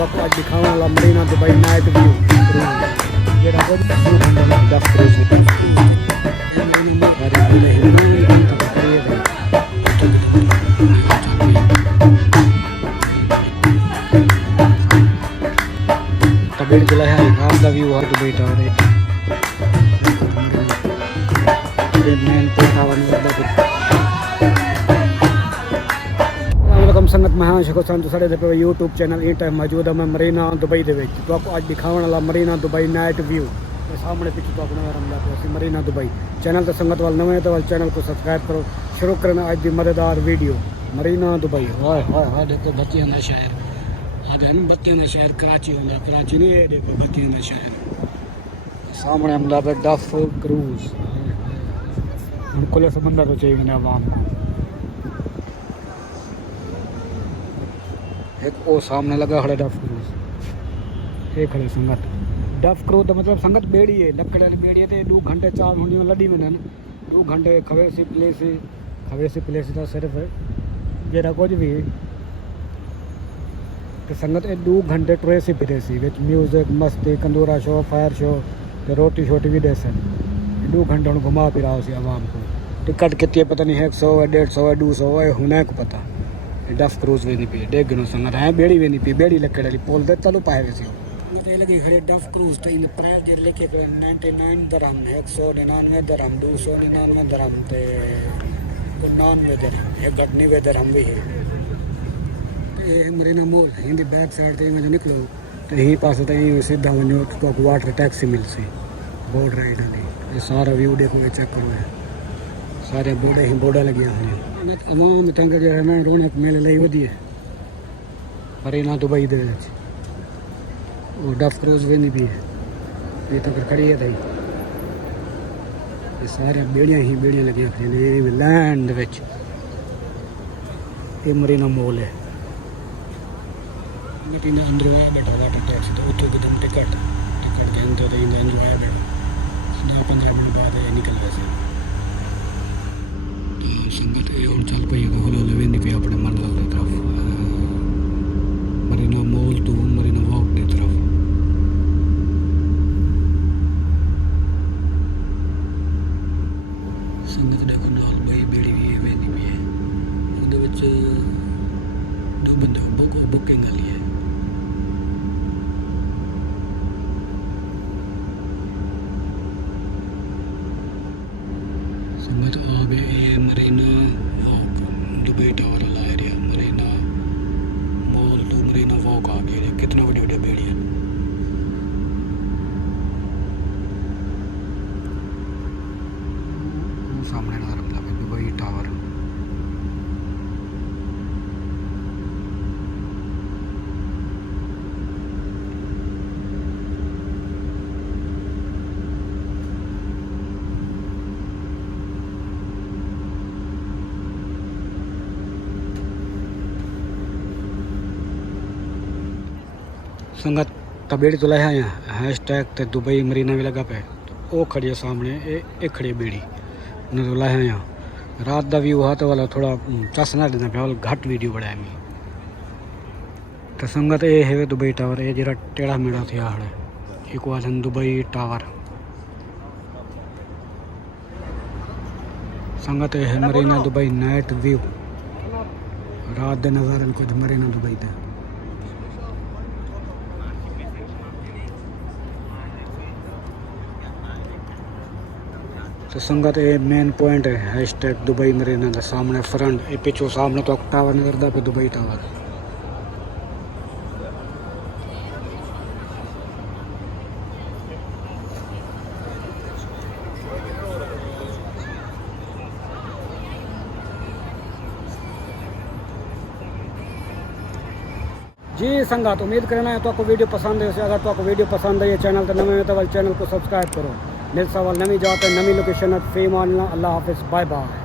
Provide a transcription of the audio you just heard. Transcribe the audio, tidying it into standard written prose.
आपको आज दिखाने वाला मरीना दुबई नाइट व्यू ये रहा डफ क्रूज है रात का व्यू है दुबई टावर संगत मैं शिखो संत साढ़े पे यूट्यूब चैनल इन टाइम मौजूद है मैं मरीना दुबई के तो आपको आज दिखाने वाला मरीना दुबई नाइट व्यू सामने पीछे तो अपने रमला पे मरीना दुबई चैनल तो संगत वाल नवे तो वाल चैनल को सब्सक्राइब करो शुरू करना आज की मज़ेदार वीडियो मरीना दुबई हाय हाय हाय देखो बत्तियां का शहर आज है बत्तियां का शहर कराची होंगे कराची नहीं है देखो बत्तियां का शहर सामने हमला पे डफ क्रूज हम खुले समंदर को चाहिए आवाम को एक वो सामने लगा खड़ा डफ क्रूज एक खड़े संगत डफ क्रूज तो मतलब संगत बेड़ी है लकड़ वाली बेड़ी है तो 2 घंटे 4 होनी में लड़ी में ना 2 घंटे खवेसी प्लेस तो सिर्फ जेरा कुछ भी तो संगत 2 घंटे ट्रेसी फिरेसी विच म्यूजिक मस्ती कंदूरा शो फायर शो तो रोटी शोटी भी दे सन 2 घंटे हम घुमा फिरा उसी आवाम को टिकट कितनी पता नहीं 100 है 150 है 200 है होने को पता डफ क्रूज वेनी पी डेढ़ गिनो संगत है बेड़ी वेनी पी बेड़ी लकड़ वाली पोल दे तलो पाए वैसे ये लगी खड़े डफ क्रूज तो इन प्राइस दे लेके 99 दरहम 199 दरहम 299 दरहम ते 99 दरहम ये गटनी वे दरहम भी है ये Marina mall Hindi back side ते में निकलो तो यही पास तो यही सीधा वनो तो वाटर टैक्सी मिलसी बोर्ड राइड वाली ये सारा व्यू देखो चेक करो सारे बोर्ड ही बोर्ड लगे हैं अवाम तंग जो है मैं रौनक मेले लाई वधी है मरीना दुबई दे और डफ क्रूज भी नहीं भी है ये तो फिर खड़ी है भाई ये सारे बेड़ियाँ ही बेड़ियाँ लगी हैं लैंड विच ये मरीना मॉल है लेकिन अंदर बैठा वाटर टैक्सी तो उतो एकदम टिकट देते तो अंदर आया बैठा 15 मिनट बाद निकल वैसे संगत और चल पई होले लेवे पे अपने मंडल की तरफ Marina mall to Marina walk की तरफ संगत देखो नाल भाई बेड़ी भी है वेनी भी है ਉਹਦੇ ਵਿੱਚ 2 ਬੰਦੇ बुकिंग वाली है संगत आ गए मरीना दुबई टावर वाला area Marina mall to Marina walk आ गया कितना बड़ी बड़ी बेड़ी है सामने नजर आता है दुबई टावर संगत तबेड़ी तो लाया यहाँ हैशटैग ते दुबई मरीना भी लगा पे वो खड़ी है सामने एक खड़ी बेड़ी उन्हें तो लाया यहाँ रात का व्यू है तो वाला थोड़ा चस ना देना पे घट वीडियो बनाया मैं तो संगत ये है दुबई टावर ये जरा टेढ़ा मेढ़ा थे है एक वालन दुबई टावर संगत ये है मरीना दुबई नाइट व्यू रात के नज़ारे कुछ मरीना दुबई का तो संगत ये मेन पॉइंट है हैशटैग दुबई मरीना का सामने फ्रंट ये पिछो सामने तो टावर नजर पे दुबई टावर जी संगत उम्मीद करना है तो आपको वीडियो पसंद है अगर तो आपको वीडियो पसंद है ये चैनल तो नवे तो चैनल को सब्सक्राइब करो मिल सवाल नवी जाते नवी लोकेशन फी मानना अल्लाह हाफिज़ बाय बाय।